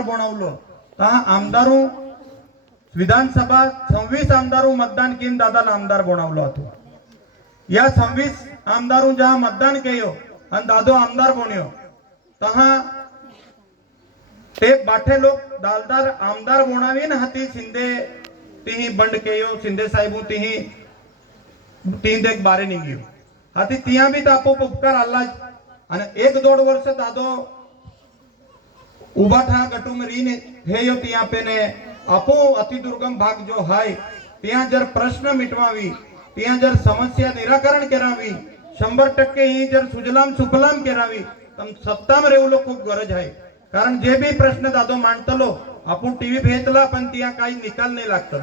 બનાવલો તો આ આમદારો વિધાનસભા છવ્વીસ આમદારો મતદાન કરીને દાદાને આમદાર બનાવલો હતો या सव्वीस आमदारून जेव्हा मतदान केयो आणि दादो आमदार बन्यो तहा ते बाठे लोक दालदार आमदार बनावीन हाती शिंदे तिही बंड केयो शिंदे साहेब तिही तीन देख बारे निघियो हाती तिया बी तापो उपकार आला आणि एक दोड वर्ष दादो ઉભાઠા કટુમરીને હેયો ત્યાં પેને અપો અતિ દુર્ગમ ભાગ જો હાય. ત્યાં જર પ્રશ્ન મિટવાવી, ત્યાં જર સમસ્યા નિરાકરણ કરાવી, શંભર ટકે અહીં જર સુજલામ સુફલામ કરાવી, તમ સત્તામ રહેવું લોકો ગરજ હાય. કારણ જે બી પ્રશ્ન દાદો માંડતલો આપણું ટીવી ભેજલા પણ ત્યાં કાંઈ નિકાલ નહીં લાગતો.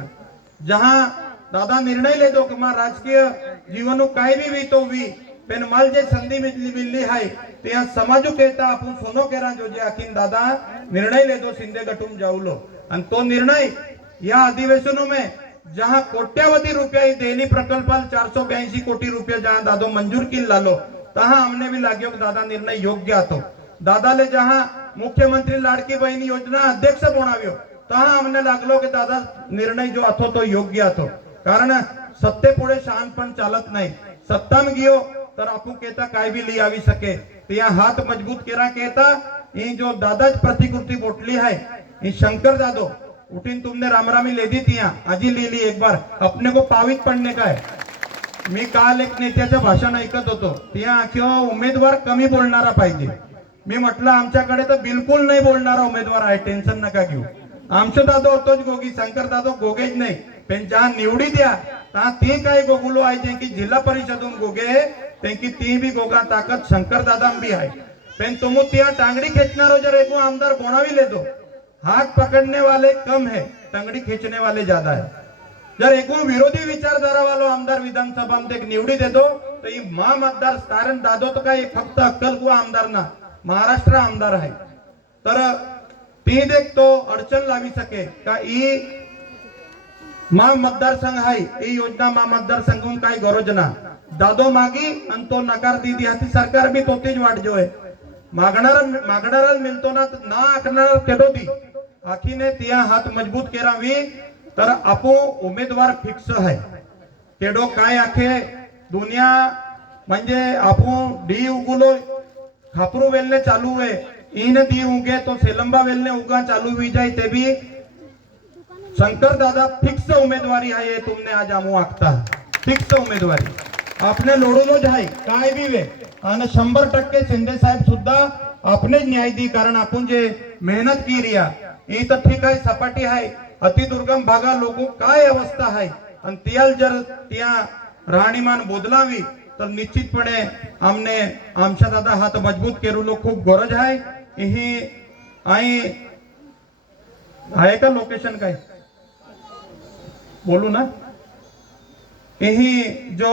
જહાં દાદા નિર્ણય લીધો કે માં રાજકીય જીવનનું કાંઈ બી વીતોવી पेन पण माल जे संधी मिली है आहे त्या समाजू कहता आपण सोनो केरा जो जे आखीन दादा निर्णय ले लेतो शिंदे गटूम जाऊलो आणि तो निर्णय या अधिवेशनों में जहां कोट्यावधि रुपया ही देली प्रकल्प चार सौ ब्याऐंशी कोटी रुपया जहां दादो मंजूर की लालो तहां हमने भी लाग्यो दादा निर्णय योग्य आतो दादाले जहां मुख्यमंत्री लाडकी बहन योजना अध्यक्ष बनाव्यो तहां हमने लागलो की दादा निर्णय जो आतो तो योग्य आतो कारण सत्ते पुढे शहान पण चालत नाही सत्ता में गियो तर आपण कहता काय भी ली आवी सके। तो यहाँ हाथ मजबूत केरा कहता ये जो दादा प्रतिकृति बोटली है ये शंकर दादो उठीन तुमने रामरामी ले दी थी यहाँ आजी ले ली एक बार अपने को पावित पडणे काय मी काल एक नेत्याचं भाषण ऐकत होतो त्या किंवा उमेदवार कमी बोलणारा पाहिजे. मी म्हटलं आमच्याकडे तर बिलकुल नाही बोलणारा उमेदवार आहे टेन्शन नका घेऊ. आमचं दादो होतोच गोगी शंकर दादो गोगेच नाही पण ज्या निवडी द्या ता ते काय गोगुलो आहे जे की जिल्हा परिषदून गोगे ते ती बी गोगा ताकद शंकर दादा बी आहे. पण तुम त्या टांगडी खेचणारो जर एक आमदार कोणावी लेतो हाथ पकड़ने वाले कम है टंगड़ी खींचने वाले ज्यादा है. जर एक विरोधी विचारधारा वालो आमदार विधानसभा मध्ये निवडी देतो तर ही महा मतदार कारण दादो तो काय फक्त अक्कलकुवा आमदार ना महाराष्ट्र आमदार आहे तर ती देख तो अडचण लावी सके का ई मा मतदारसंघ आहे ही योजना मा मतदारसंघून काही गरज ना. दादो मागी आणि तो नकार दी दी हाती सरकार बी तोतीच वाट जो आहे मागणार मागणारा मिळतो ना तर ना आखणार तेडो दी आखीने तिया हात मजबूत केरावी तर आपो उमेदवार फिक्स आहे तेडो काय आखे दुनिया म्हणजे आपण डी उगुलो खापरू वेलने चालू आहे इन दी उगे तो सेलंबा वेलने उगा चालू हुई जाए ते भी शंकर दादा फिक्स उमेदवारी आहे हे तुमने आज आमू आखता फिक्स उमेदवारी आपने लोडूनच आहे काय बी वे। आणि शंभर टक्के शिंदे साहेब सुद्धा आपणेच न्याय दी कारण आपण जे मेहनत की रिया ही तर ठीक आहे सपाटी आहे अतिदुर्गम भागा लोक काय अवस्था आहे आणि तियाल जर त्या राहणीमान बोदलावी तर निश्चितपणे आमने आमच्या दादा हात मजबूत केलेलो खूप गरज आहे ही आई आहे का लोकेशन काय? बोलू ना। ही जो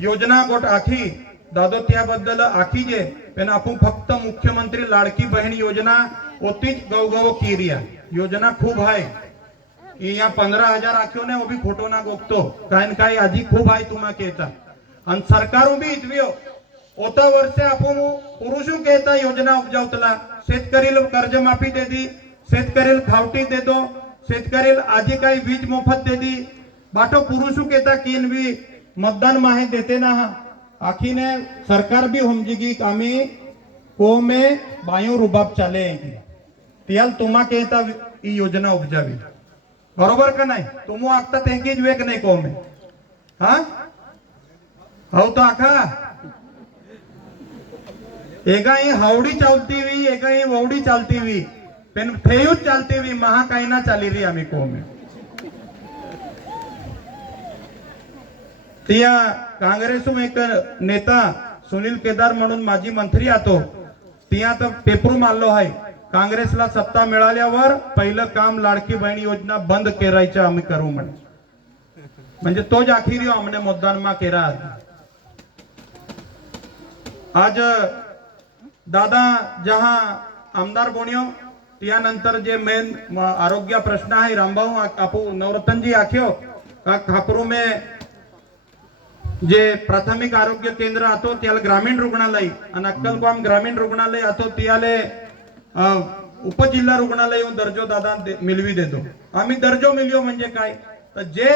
योजना गोट आखी. दादो त्याबद्दल आखी जे. पण आपण फक्त मुख्यमंत्री लाडकी बहीण योजना ओतीच गवगव किरिया. योजना खूप आहे या पंधरा हजार आख्यो ने भी खोटो ना गोगतो. काय न काय आजी खूप आहे तुम्हा कहता आणि सरकारो बी इतवियो. ओता वर्षे आपण पुरुषू कहता योजना उपजावतला. शेतकरीला कर्जमाफी दे दी. शेतकरी खावटी देतो शेतकरी आजी काही वीज मोफत दे दी. बाटो पुरुषू कहता किन भी मतदान माहे देते ना हा. आखीने सरकार भी हमजिगी आम्ही को में बायो रुबाब चाले तियाल तुम्हा कहता ही योजना उपजावी. बरोबर का नाही? तुम आखता तेंकीच वेग नाही को में. हा? हो तो आखा? एका ही हावडी चालती हुई एका ही ववडी चालती हुई. पेन ठेयूच चालती हुई महा काही ना चाली रही आम्ही ते या त्या एक नेता सुनील केदार म्हणून माजी मंत्री आतो. तिया आता पेपरू मारलो आहे. काँग्रेसला सत्ता मिळाल्यावर पहिलं काम लाडकी बहीण योजना बंद करायचं आम्ही करू म्हणे. म्हणजे तोच अखेरी आमने मतदान मा केला आज दादा जहा आमदार बोण्यो त्यानंतर जे मेन आरोग्य प्रश्न आहे रामभाऊ आपू नवरत्नजी आख्यो का खापरू में जे प्राथमिक आरोग्य केंद्र आतो त्याला ग्रामीण रुग्णालय आणि अक्कलगाम ग्रामीण रुग्णालय आतो त्याले उपजिल्हा रुग्णालय येऊन दर्जो दादा दे- मिळवी देतो. आम्ही दर्जो मिळवू म्हणजे काय? तर जे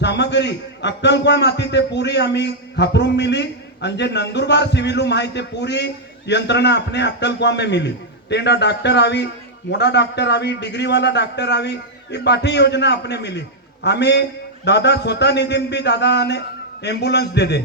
सामग्री अक्कलकोट आती ते पुरी आम्ही खापरून मिली आणि जे नंदुरबार सिव्हिलूम आहे ते पुरी यंत्रणा अपने अक्कलकोट में मिली. तेंडा डॉक्टर आवी मोठा डॉक्टर आवी डिग्रीवाला डॉक्टर आवी ही बाठी योजना अपने मिली. आम्ही दादा स्वतः निधीन बी दादा ने एम्ब्युलन्स दे दे.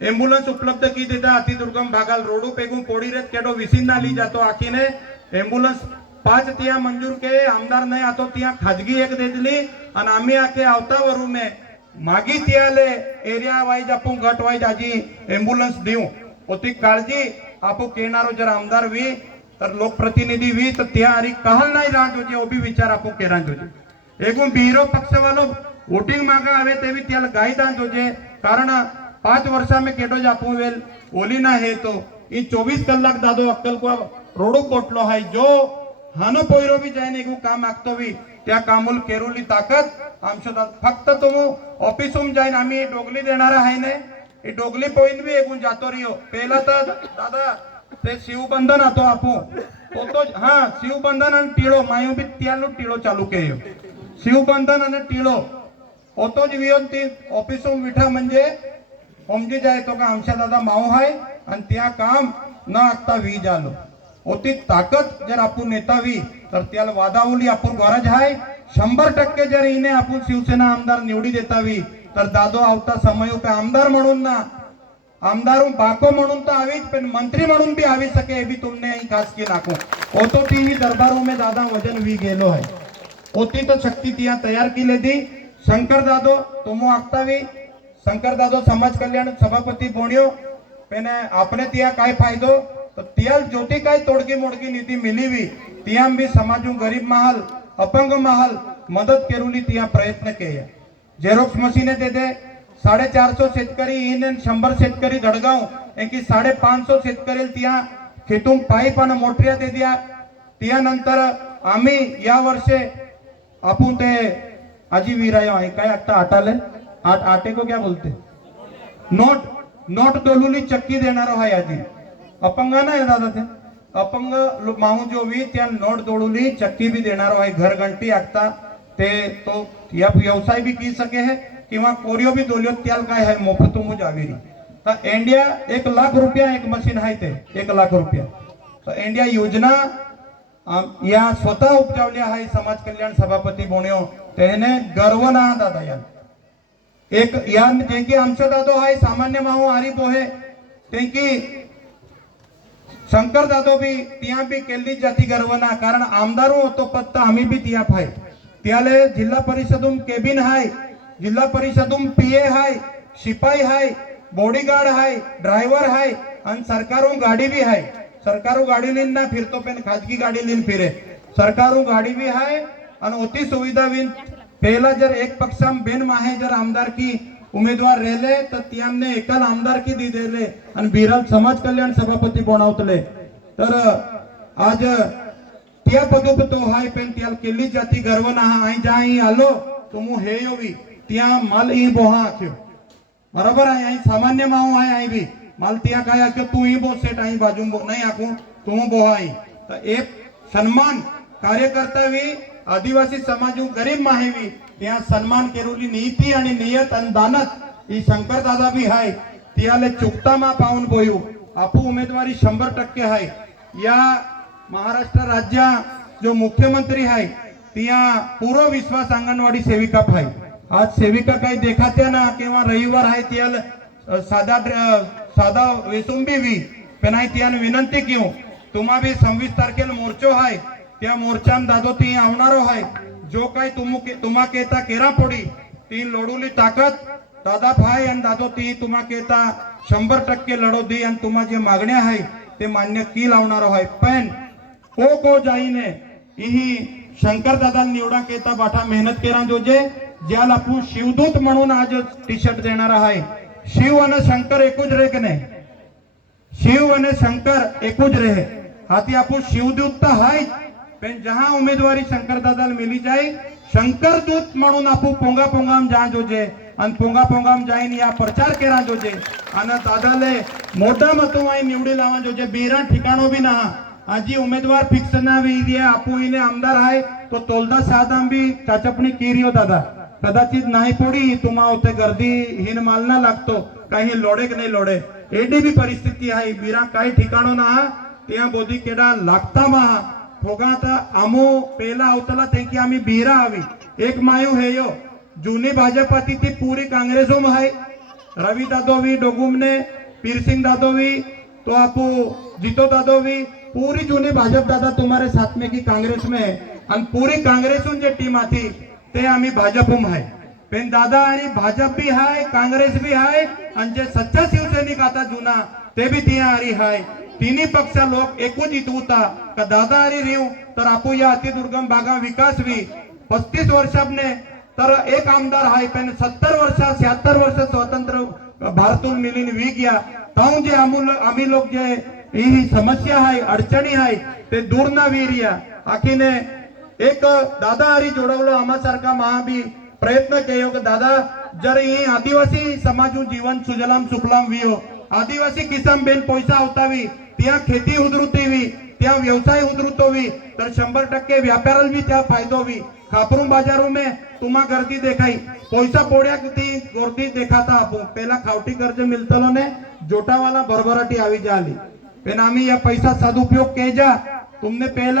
एम्ब्युलन्स उपलब्ध की देता अति दुर्गम भागाल रोडू पेगू पोड़ी रेत केडो विसिंदा ली जातो आखीने. एम्ब्युलन्स पाच तिया मंजूर के आमदार नाही आतो तिया खाजगी एक दे दिली आणि आम्ही आखे आवता वरू में मागी तियाले एरिया वाईज आपण गट वाईज आजी एम्ब्युलन्स देऊ. होती काळजी आपू केणारो जर आमदार वी तर लोकप्रतिनिधी वी तर त्या अरी कहल नाही राहत होते ओ बी विचार आपण केरांत होते एकूण बिरो पक्षवालो वोटिंग मागा हवे ते बी त्याला गायदान जोजे कारण पाच वर्षा में केटो जापू वेल ओली ना हे तो इन चोवीस कलाक दादो अक्कल को रोडो पोटलो है जो हानो पोयरो बी जायने एकू काम आखतो बी त्या कामुल केरुली ताकद आमच्या फक्त तुम ऑफिसूम जाईन आम्ही ही डोगली देणार आहे ने ही डोगली पोईन बी एकूण जातो रियो पहिला तर दादा ते शिवबंधन आतो आपू तो तो हा शिवबंधन आणि टिळो मायू बी त्यालो टिळो चालू केयो शिवबंधन आणि टिळो ओतो જ વિયોન ती ऑफिसो विठा म्हणजे समजी जाय तो का आमच्या दादा माऊ आहे आणि त्या काम न आखता वी झालो ओती ताकद जर आपण नेतावी तर त्याला वादावली आपण गरज आहे शंभर टक्के जर हिने आपण शिवसेना आमदार निवडी देतावी तर दादो आवता समय पे आमदार म्हणून ना आमदार बाको म्हणून तो आवीच पण मंत्री म्हणून भी आवी सके हे भी तुमने ही खास की नाको ओतो ती ही दरबारों में दादा वजन वी गेलो है होती तो शक्ती तिया तयार केली ती शंकर दादो तुमो आखतावी शंकर दादो समाज कल्याण सभापती बोणियो पेने आपने तिया काय फायदो? तर तिया जोटी काय तोडकी मोडकी नीती मिलीवी तियाम भी समाज गरीब महल अपंग महाल मदत केरुली तिया प्रयत्न केया. जेरोक्स मशीने देते साडेचारसो शेतकरी इन आणि शंभर शेतकरी धडगाव एकी साडे सौ शेतकरी तिया खेतून पाईप आणि मोटऱ्या दे द्या. नंतर आम्ही या वर्षे आपण ते आजी वीरायो आहे काय आता आटाले आट आटे को क्या बोलते? नोट नोट डोलुली चक्की देणार आहे आजी अपंग नाही दादा ते? अपंग लो- जो बी त्या नोट डोळुली चक्की बी देणार आहे घर घंटी आखता। ते तो या व्यवसाय बी की सके है? किंवा कोरियो बी दोलियो त्याल काय आहे मोफत मुज आविरी तर इंडिया एक लाख रुपया एक मशीन आहे ते एक लाख रुपया। तर इंडिया योजना या स्वतः उपजावल्या आहे समाज कल्याण सभापती बोण्यो त्याने गर्व ना दादा यान. एक यान जे आमचा दादो आहे सामान्य माहो आरी पोहे ते शंकर दादो बी तिया बी केली जाती गर्व ना कारण आमदार होतो पत्ता आम्ही बी तिया फाय. त्याले जिल्हा परिषदून केबिन हाय जिल्हा परिषदून पीए हाय शिपाई हाय बॉडीगार्ड हाय ड्रायव्हर हाय आणि सरकारों गाडी बी हाय. सरकारो गाडी लिन ना फिरतो पण खाजगी गाडी लिन फिरे. सरकारो गाडी बी हाय आणि अति सुविधा बिन पहिला जर एक पक्षाम बेन माहे जर आमदार की उमेदवार रेले तर त्यांनी एकाला आमदारकी दी दिले आणि बिरल समाज कल्याण सभापती बनवतले. तर आज त्या पदोपतो हाय पेन त्याला केली जाती गर्व ना आई जाई आलो तुमू हे योवी त्या माल ई बोहा आख्यो. बरोबर आहे आई सामान्य माऊ आहे आई बी. माल त्या काय आख्यो तू ही बो सेट आई बाजू बो नाही आखू तू बोहा आई. तर एक सन्मान कार्यकर्ता वी आदिवासी समाजू गरीब माहेवी त्या सन्मान केलेली नीती आणि नियत आणि दानत ही शंकर दादा बी हाय तियाले चुकता मा पाहून बोयू आपू उमेदवारी शंभर टक्के आहे या महाराष्ट्र राज्य जो मुख्यमंत्री आहे तिया पूर्व विश्वास अंगणवाडी सेविका आहे आज सेविका काही देखात्या ना किंवा रविवार आहे तियाला साधा साधा वेसुंबी वी पण आहे तियान विनंती किंवा तुम्हा बी सव्वीस तारखेला मोर्चो आहे त्या मोर्चान दादो ती आवणारो हाय. जो काय तुम्हा केता केरा पोडी ती लोडूली ताकद दादा भाई आणि दादो ती तुम्हा केता शंभर टक्के लढो दी आणि तुम्हा जे मागण्या आहे ते मान्य की लावणार आहे पण को को जाईने ही शंकर दादा निवडा केता बाठा मेहनत केरा जो जे ज्याला आपण शिवदूत म्हणून आज टी शर्ट देणार आहे शिव आणि शंकर एकूच रे नाही? शिव आणि शंकर एकूच रे. हाती आपण शिवदूत तर आहेच पेन जहां उमेदवारी शंकर दादा मिली जाए शंकर दूत म्हणून आपू पोंगा पोंगाम जा जोजे आणि पोंगा पोंगाम जाईन या प्रचार केला जोजे. आणि दादाले मोठा मतो आई निवडी लावा जोजे बेरा ठिकाणो बी ना. आजी उमेदवार फिक्स ना वेली आपू इने आमदार आहे तो तोलदा सादाम बी चाचपणी केरी हो दादा. कदाचित नाही पोडी तुम्हा होते गर्दी हिन माल ना लागतो काही लोडे की नाही लोडे. एडी बी परिस्थिती आहे बिरा काही ठिकाणो ना त्या बोधी केडा लागता महा. ठोगा आमो पेला अवतला ते की आम्ही बिरा हवी एक मायू हे यो जुनी भाजपाती ती पूरी काँग्रेसोम आहे रवि दादोवी डोगुमने पीरसिंग दादोवी तो आपू जीतो दादोवी पूरी जुनी भाजप दादा तुम्हारे साथ में की कांग्रेस में है. आणि पूरी काँग्रेसून जे टीम आती ते आम्ही भाजपम आहे पण दादा आणि भाजप बी हाय काँग्रेस बी हाय आणि जे सच्चा शिवसैनिक आता जुना ते बी तिया हरी हाय. तिन्ही पक्ष लोक एकूच इथं होता. का दादा हरी रेव तर आपू या अतिदुर्गम भागा विकास वी पस्तीस वर्षाने तर एक आमदार आहे पण सत्तर वर्ष शहात्तर वर्ष स्वतंत्र भारतून मिलीन वी गया. ताऊ जे आमूल आम्ही लोक जे ही समस्या आहे अडचणी आहे ते दूर ना वीर्या आखीने एक दादा हरी जोडवलं आम्हासारखा महाबी प्रयत्न केयो दादा जर ही आदिवासी समाजू जीवन सुजलाम सुफलाम वियो आदिवासी किसान बेन पैसा होतावी त्या खेती उधृतीवी त्या व्यवसाय उधृतोवी तर शंभर टक्के व्यापाराला बी त्या फायदो वी खापरू बाजारो में तुम्हा गर्दी देखाई. पैसा पोड्या ती गर्दी देखाता आपण पहिला खावटी कर्ज मिळतलो ने जोटावाला भरभराटी आवी जा आली पण आम्ही या पैसा सदुपयोग के जा तुमने पहला